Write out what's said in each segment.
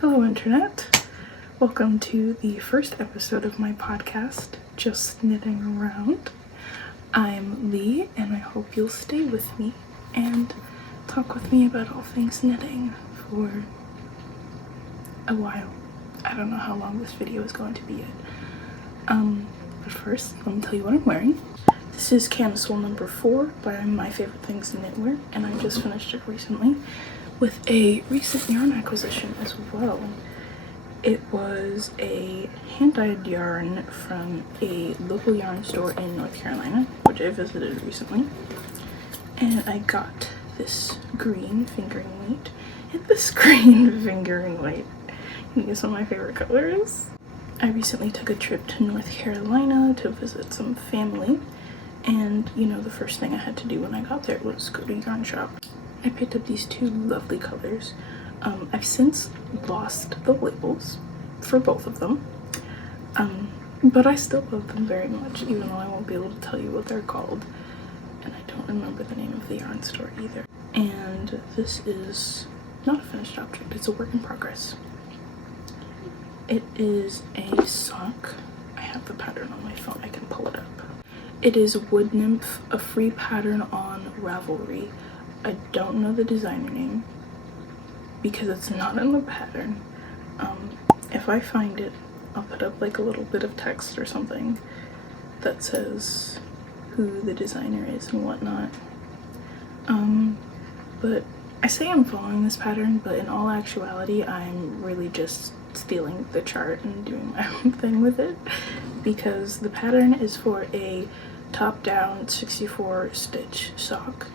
Hello Internet, welcome to the first episode of my podcast, Just Knitting Around. I'm Lee and I hope you'll stay with me and talk with me about all things knitting for a while. I don't know how long this video is going to be yet. But first, let me tell you what I'm wearing. This is camisole number 4 by My Favorite Things Knitwear, and I just finished it recently with a recent yarn acquisition as well. It was a hand-dyed yarn from a local yarn store in North Carolina, which I visited recently. And I got this green fingering weight and this green fingering weight. Can you guess what my favorite color is? I recently took a trip to North Carolina to visit some family. And, you know, the first thing I had to do when I got there was go to yarn shop. I picked up these two lovely colors. I've since lost the labels for both of them, but I still love them very much, even though I won't be able to tell you what they're called, and I don't remember the name of the yarn store either. And this is not a finished object, it's a work in progress. It is a sock. I have the pattern on my phone, I can pull it up. It is Wood Nymph, a free pattern on Ravelry. I don't know the designer name because it's not in the pattern. If I find it, I'll put up like a little bit of text or something that says who the designer is and whatnot. But I say I'm following this pattern, but in all actuality, I'm really just stealing the chart and doing my own thing with it, because the pattern is for a top-down 64 stitch sock.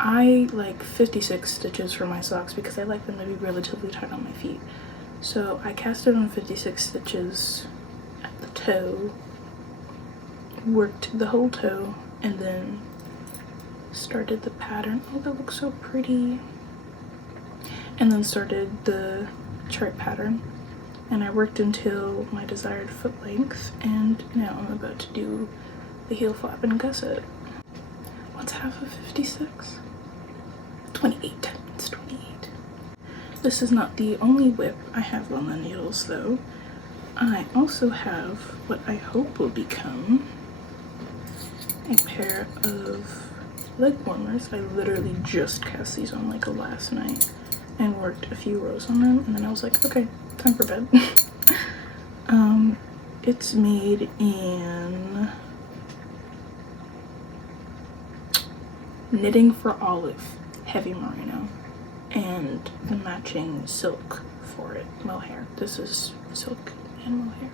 I like 56 stitches for my socks because I like them to be relatively tight on my feet. So I casted on 56 stitches at the toe, worked the whole toe, and then started the pattern. Oh, that looks so pretty. And then started the chart pattern. And I worked until my desired foot length, and now I'm about to do the heel flap and gusset. What's half of 56? 28. It's 28. This is not the only whip I have on the needles though. I also have what I hope will become a pair of leg warmers. I literally just cast these on like last night and worked a few rows on them, and then I was like, okay, time for bed. It's made in Knitting for Olive heavy merino and the matching silk for it, mohair. This is silk and mohair.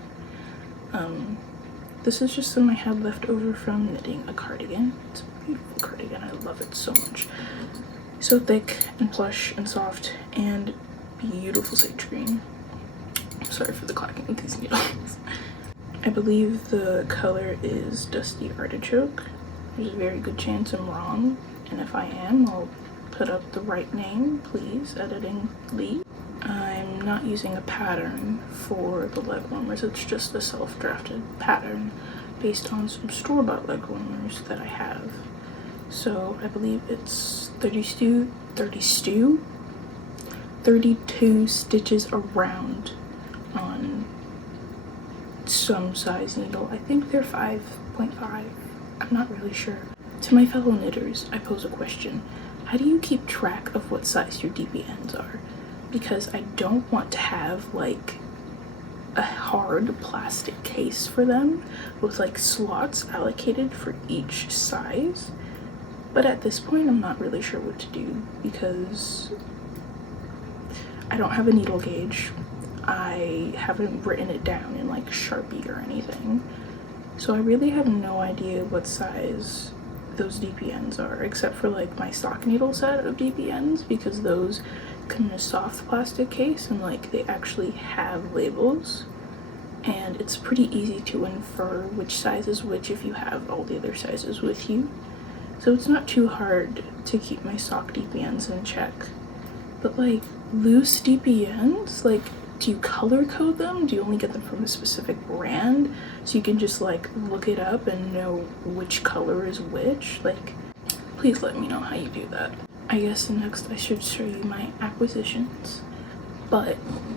This is just some I had left over from knitting a cardigan. It's a beautiful cardigan, I love it so much. So thick and plush and soft and beautiful sage green. Sorry for the clacking of these needles. I believe the color is Dusty Artichoke. There's a very good chance I'm wrong, and if I am, I'll put up the right name, please. Editing Lee. I'm not using a pattern for the leg warmers, it's just a self-drafted pattern based on some store-bought leg warmers that I have. So I believe it's 32 stitches around on some size needle. I think they're 5.5. I'm not really sure. To my fellow knitters, I pose a question. How do you keep track of what size your DBNs are? Because I don't want to have like a hard plastic case for them with like slots allocated for each size. But at this point, I'm not really sure what to do because I don't have a needle gauge. I haven't written it down in like Sharpie or anything. So I really have no idea what size those DPNs are, except for like my sock needle set of DPNs, because those come in a soft plastic case and like they actually have labels, and it's pretty easy to infer which size is which if you have all the other sizes with you. So it's not too hard to keep my sock DPNs in check. But like loose DPNs, like, do you color code them? Do you only get them from a specific brand so you can just like look it up and know which color is which? Like, please let me know how you do that. I guess next I should show you my acquisitions. but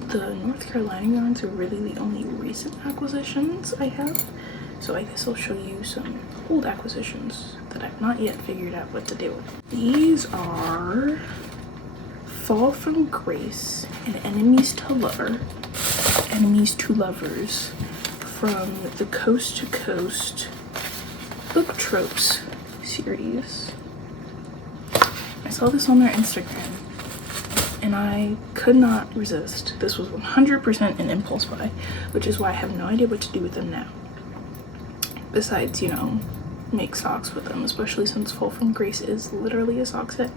the North Carolina yarns are really the only recent acquisitions I have. So I guess I'll show you some old acquisitions that I've not yet figured out what to do with. These are Fall from Grace and Enemies to Lovers from the Coast to Coast Book Tropes series. I saw this on their Instagram and I could not resist. This was 100% an impulse buy, which is why I have no idea what to do with them now. Besides, you know, make socks with them, especially since Fall from Grace is literally a sock set.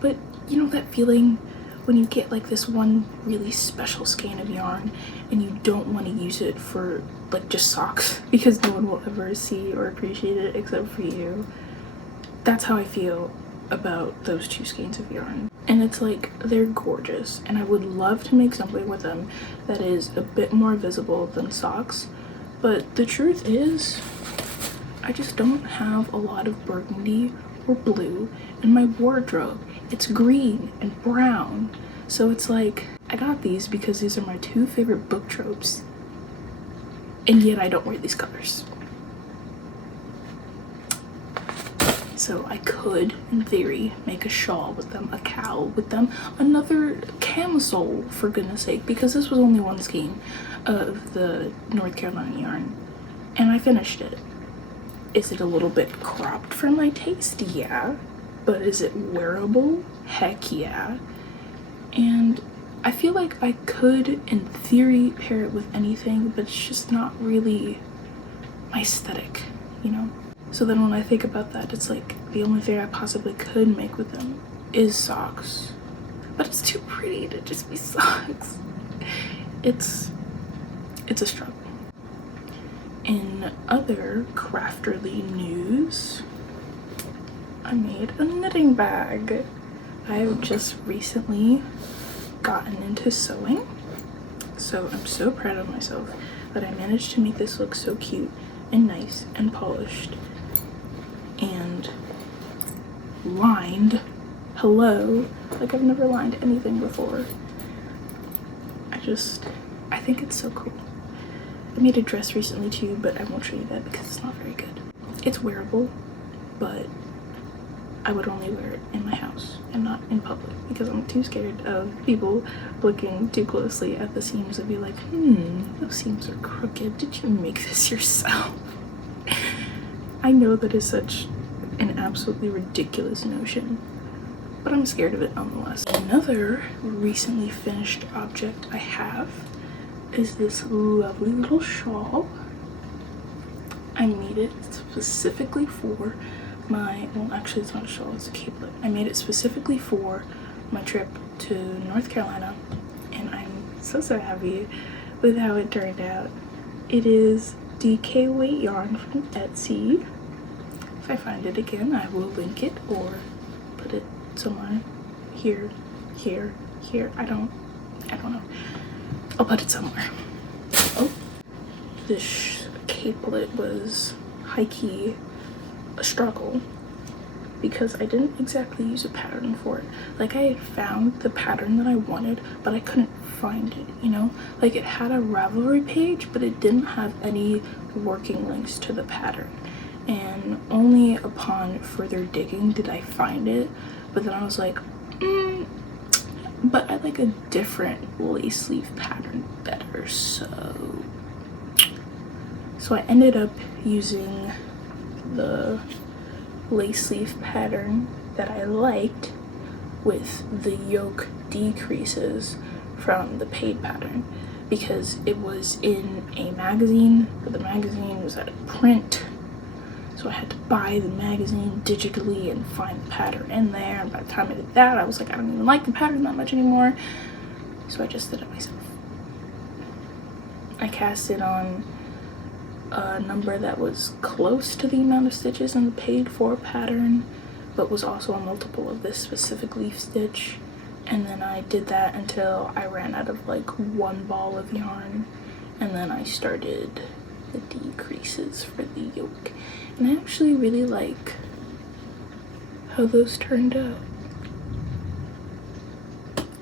But you know that feeling when you get like this one really special skein of yarn and you don't want to use it for like just socks because no one will ever see or appreciate it except for you. That's how I feel about those two skeins of yarn. And it's like, they're gorgeous and I would love to make something with them that is a bit more visible than socks. But the truth is, I just don't have a lot of burgundy or blue in my wardrobe. It's green and brown. So it's like, I got these because these are my two favorite book tropes, and yet I don't wear these colors. So I could, in theory, make a shawl with them, a cowl with them, another camisole, for goodness sake, because this was only one skein of the North Carolina yarn, and I finished it. Is it a little bit cropped for my taste? Yeah. But is it wearable? Heck yeah. And I feel like I could, in theory, pair it with anything, but it's just not really my aesthetic, you know? So then when I think about that, it's like the only thing I possibly could make with them is socks. But it's too pretty to just be socks. It's a struggle. In other crafterly news, I made a knitting bag. I've just recently gotten into sewing, so I'm so proud of myself that I managed to make this look so cute and nice and polished and lined. Hello, like I've never lined anything before. I think it's so cool. I made a dress recently too, but I won't show you that because it's not very good. It's wearable, but I would only wear it in my house and not in public because I'm too scared of people looking too closely at the seams and be like, those seams are crooked. Did you make this yourself? I know that is such an absolutely ridiculous notion, but I'm scared of it nonetheless. Another recently finished object I have is this lovely little shawl. I made it specifically for my, well actually it's not a shawl, it's a capelet. I made it specifically for my trip to North Carolina and I'm so happy with how it turned out. It is DK weight yarn from Etsy. If I find it again, I will link it or put it somewhere. Here. I don't know. I'll put it somewhere. Oh, this capelet was high-key a struggle because I didn't exactly use a pattern for it. Like I had found the pattern that I wanted, but I couldn't find it, you know? Like it had a Ravelry page, but it didn't have any working links to the pattern. And only upon further digging did I find it. But then I was like, but I like a different lace sleeve pattern better, so I ended up using the lace sleeve pattern that I liked with the yoke decreases from the paid pattern because it was in a magazine, but the magazine was out of print. So I had to buy the magazine digitally and find the pattern in there. And by the time I did that, I was like, I don't even like the pattern that much anymore. So I just did it myself. I cast it on a number that was close to the amount of stitches in the paid for pattern, but was also a multiple of this specific leaf stitch. And then I did that until I ran out of like one ball of yarn. And then I started the decreases for the yoke. And I actually really like how those turned out.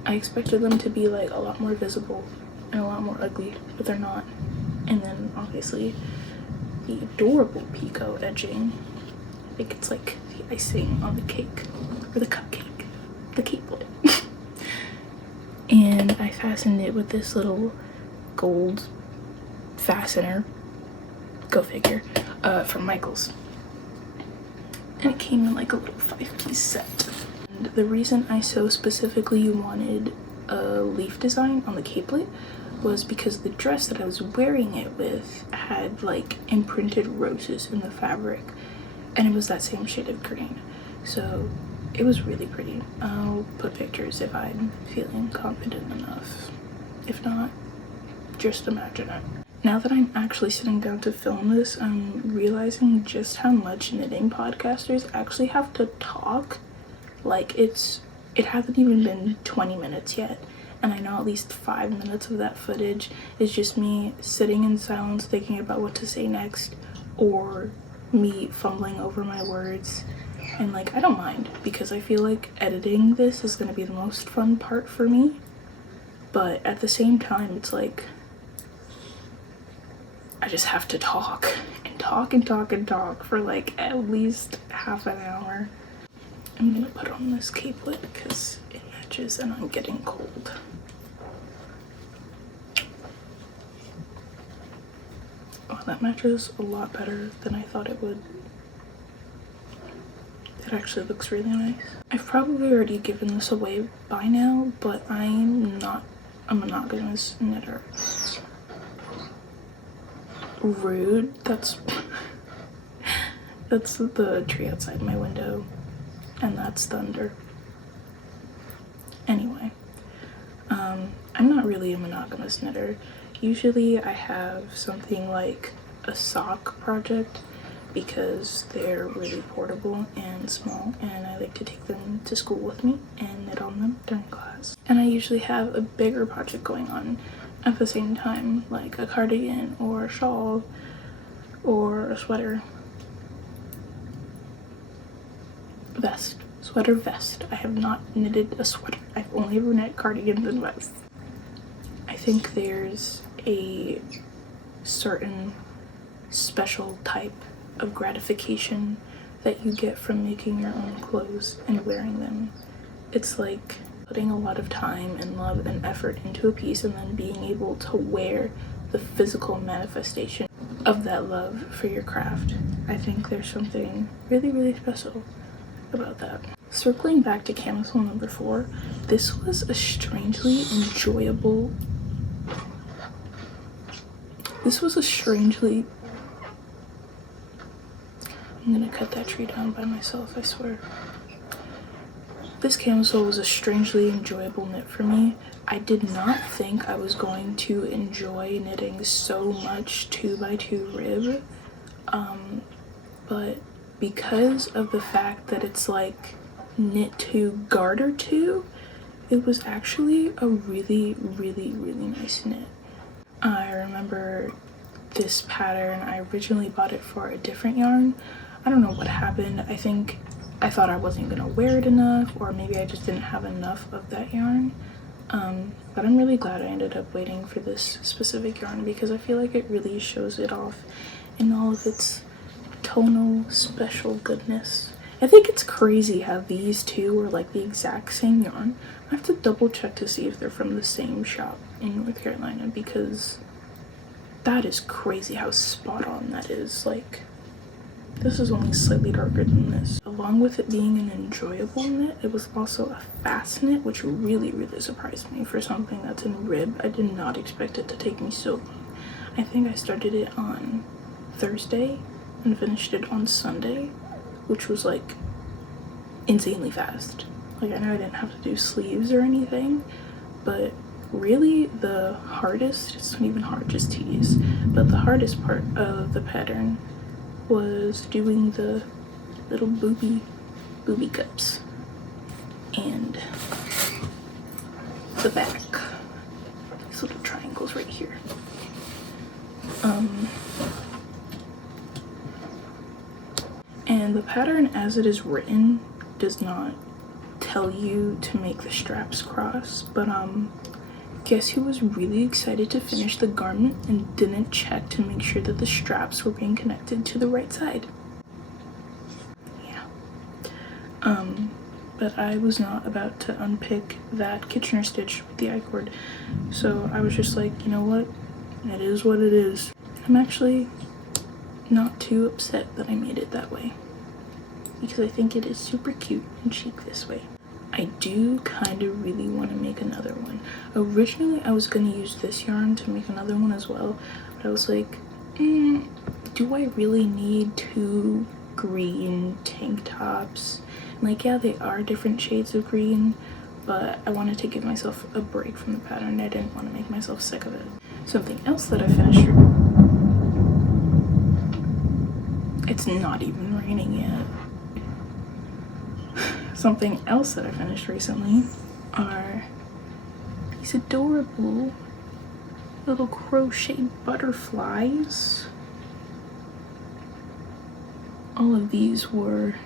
I expected them to be like a lot more visible and a lot more ugly, but they're not. And then obviously the adorable picot edging. I think it's like the icing on the cake, or the cupcake, the capelet. And I fastened it with this little gold fastener, go figure, from Michael's. And it came in like a little 5-piece set. And the reason I so specifically wanted a leaf design on the capelet was because the dress that I was wearing it with had like imprinted roses in the fabric, and it was that same shade of green. So it was really pretty. I'll put pictures if I'm feeling confident enough. If not, just imagine it. Now that I'm actually sitting down to film this, I'm realizing just how much knitting podcasters actually have to talk. Like it hasn't even been 20 minutes yet, and I know at least 5 minutes of that footage is just me sitting in silence thinking about what to say next, or me fumbling over my words. And like, I don't mind, because I feel like editing this is going to be the most fun part for me, but at the same time it's like I just have to talk and talk and talk and talk for like at least half an hour. I'm gonna put on this capelet because it matches and I'm getting cold. Oh, that matches a lot better than I thought it would. It actually looks really nice. I've probably already given this away by now, but I'm not a monogamous knitter. Rude. That's the tree outside my window, and that's thunder. Anyway, I'm not really a monogamous knitter. Usually I have something like a sock project because they're really portable and small, and I like to take them to school with me and knit on them during class. And I usually have a bigger project going on at the same time, like a cardigan or a shawl or a sweater. Vest. Sweater vest. I have not knitted a sweater. I've only ever knit cardigans and vests. I think there's a certain special type of gratification that you get from making your own clothes and wearing them. It's like putting a lot of time and love and effort into a piece and then being able to wear the physical manifestation of that love for your craft. I think there's something really, really special about that. Circling back to camisole number 4, this was a strangely enjoyable. I'm gonna cut that tree down by myself, I swear. This camisole was a strangely enjoyable knit for me. I did not think I was going to enjoy knitting so much 2x2 rib, but because of the fact that it's like knit 2 garter 2, it was actually a really, really, really nice knit. I remember this pattern, I originally bought it for a different yarn. I don't know what happened. I think I thought I wasn't gonna wear it enough, or maybe I just didn't have enough of that yarn. But I'm really glad I ended up waiting for this specific yarn because I feel like it really shows it off in all of its tonal special goodness. I think it's crazy how these two are like the exact same yarn. I have to double check to see if they're from the same shop in North Carolina, because that is crazy how spot on that is. Like, this is only slightly darker than this. Along with it being an enjoyable knit, it was also a fast knit, which really, really surprised me for something that's in rib. I did not expect it to take me so long. I think I started it on Thursday and finished it on Sunday, which was like insanely fast. Like, I know I didn't have to do sleeves or anything, but really the hardest, it's not even hard, just tedious, but the hardest part of the pattern was doing the little booby cups and the back, these little triangles right here. And the pattern as it is written does not tell you to make the straps cross, but guess who was really excited to finish the garment and didn't check to make sure that the straps were being connected to the right side? Yeah. But I was not about to unpick that Kitchener stitch with the I-cord, so I was just like, you know what, it is what it is. I'm actually not too upset that I made it that way, because I think it is super cute and chic this way. I do kind of really want to make another one. Originally I was going to use this yarn to make another one as well, but I was like, do I really need 2 green tank tops? Like, yeah, they are different shades of green, but I wanted to give myself a break from the pattern. I didn't want to make myself sick of it. Something else that I finished, it's not even raining yet. Something else that I finished recently are these adorable little crochet butterflies. All of these were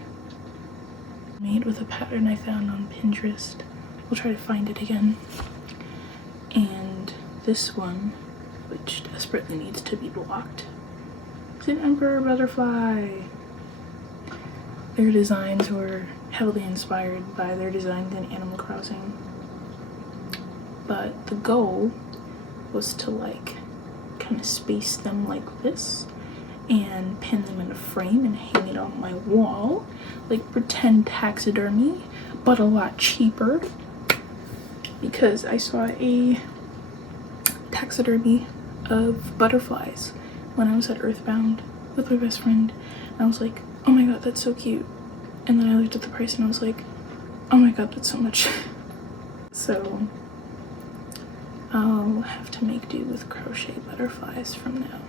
made with a pattern I found on Pinterest. We'll try to find it again. And this one, which desperately needs to be blocked, is an emperor butterfly. Their designs were heavily inspired by their designs in Animal Crossing, but the goal was to like kind of space them like this and pin them in a frame and hang it on my wall, like pretend taxidermy, but a lot cheaper, because I saw a taxidermy of butterflies when I was at Earthbound with my best friend, and I was like, oh my god, that's so cute. And then I looked at the price and I was like, oh my god, that's so much. So I'll have to make do with crochet butterflies from now.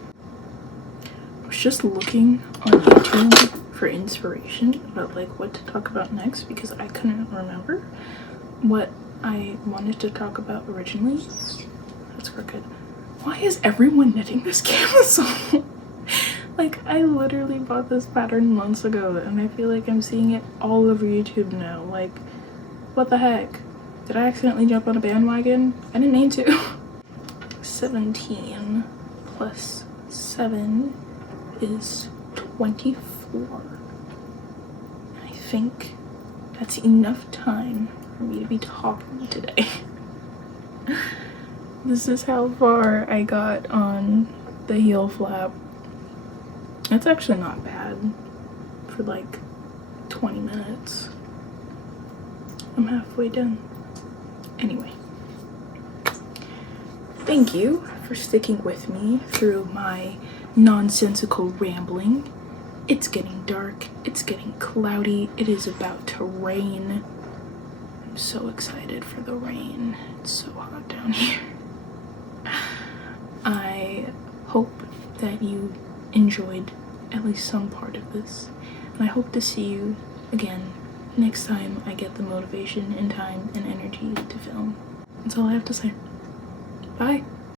I was just looking on YouTube for inspiration about like what to talk about next, because I couldn't remember what I wanted to talk about originally. That's crooked. Why is everyone knitting this camisole? Like, I literally bought this pattern months ago and I feel like I'm seeing it all over YouTube now. Like, what the heck? Did I accidentally jump on a bandwagon? I didn't mean to. 17 plus 7 is 24. I think that's enough time for me to be talking today. This is how far I got on the heel flap. It's actually not bad for like 20 minutes. I'm halfway done. Anyway, thank you for sticking with me through my nonsensical rambling. It's getting dark, it's getting cloudy, it is about to rain. I'm so excited for the rain. It's so hot down here. I hope that you enjoyed at least some part of this, and I hope to see you again next time I get the motivation and time and energy to film. That's all I have to say. Bye.